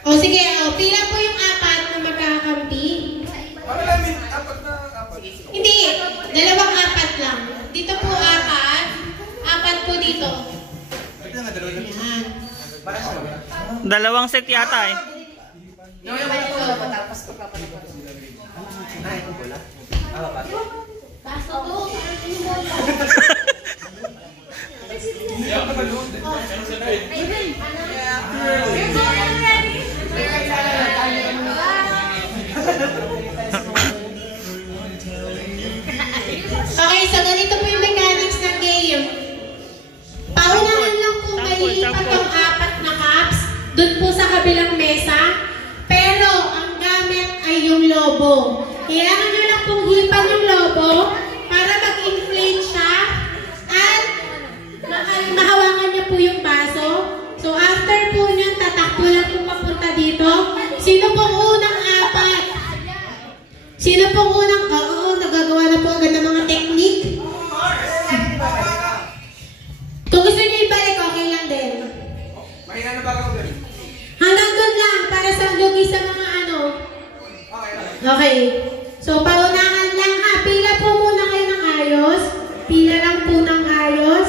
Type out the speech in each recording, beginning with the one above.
O sige, pila po yung apat na magkakampi? Para namin apat na apat. Hindi, dalawang apat lang. Dito po apat. Apat po dito. Yan. Dalawang set yata eh. Tapos pagpapalit. Ay, ito bola. Basta to. Okay, so ganito po yung mechanics ng game. Paunahan lang po malilipat yung apat na cups dun po sa kabilang mesa. Pero ang gamit ay yung lobo. Kailangan nyo lang pong hipan yung lobo para mag-inflate siya at mahawakan niya po yung baso. So after po nyo, tatakbo lang po papunta dito. Sino pong unang apat? Sino pong unang? Oo, nagagawa na po agad ng mga technique. Kung gusto nyo ibalik, okay lang din. Mahina na ba ako din? Hanggang doon lang, para sa lugi sa mga ano. Okay. So, paunahan lang ha. Pila po muna kayo ng ayos. Pila lang po ng ayos.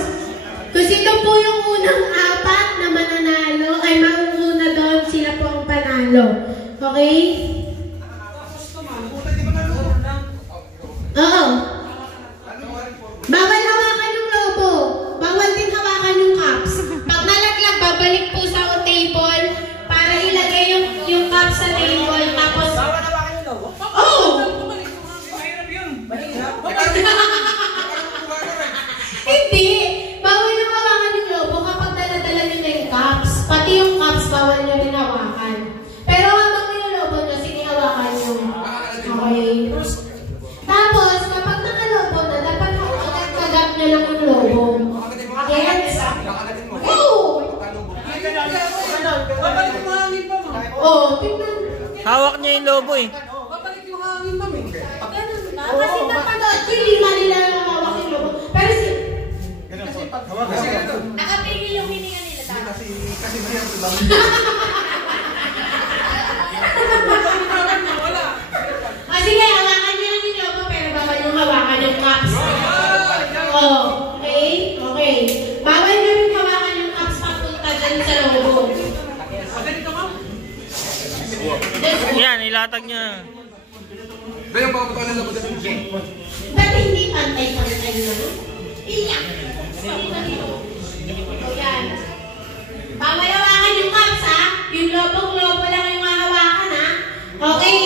Kung sino po yung unang apat na mananalo, ay mauuna doon, sila po ang panalo. Okay? Oo. Bawal hawakan yung lobo. Bawal din hawakan yung cups. Pag nalaglag, babalik po sa table para ilagay yung cups sa table. Tapos... Bawal hawakan yung lobo? Oo! Mahirap yun. Mahirap? Hindi! Bawal yung hawakan yung lobo kapag dala-dala nyo na yung cups. Pati yung cups, bawal nyo rin hawakan. Pero habang nilolobo nyo, sinihawakan nyo. Okay? Tapos, kapag nakalobo na, dapat agad-agad nyo lang yung lobo. Yes? Oo! Babalik yung hangin pa, ma'am. Oo, tingnan. Hawak niya yung lobo eh. Babalik yung hangin, ma'am. Ganun ba? Kasi napanood ko yung lima nila hawak yung lobo. Pero si... Nakapigil yung hininga nila dapat. Kasi mahirap ito lang. Sige, hawakan nyo lang yung lobo pero bawal yung hawakan yung cups. Okay? Okay. Bawal nyo rin hawakan yung cups papunta dyan sa lobo. Yan, ilatag niya. Ba yung papatawan ng labot ng game? Ba't hindi pantay-pantay na? Iyak! O yan. Bawal hawakan yung cups ha. Yung lobong-lobo lang yung hawakan ha. Okay.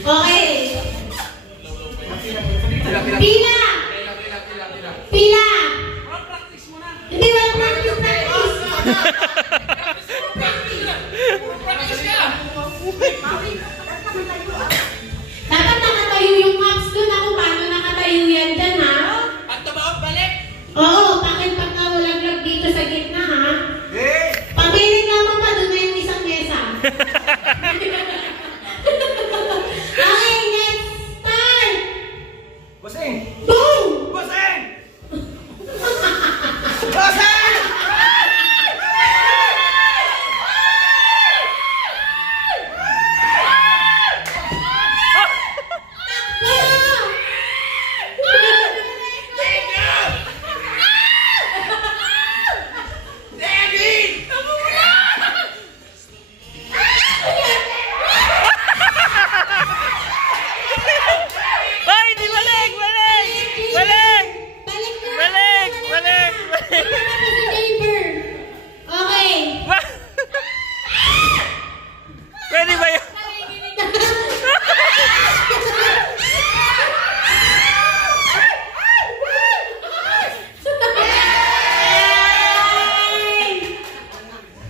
Okay. Pila! Pila! Hindi, wala practice.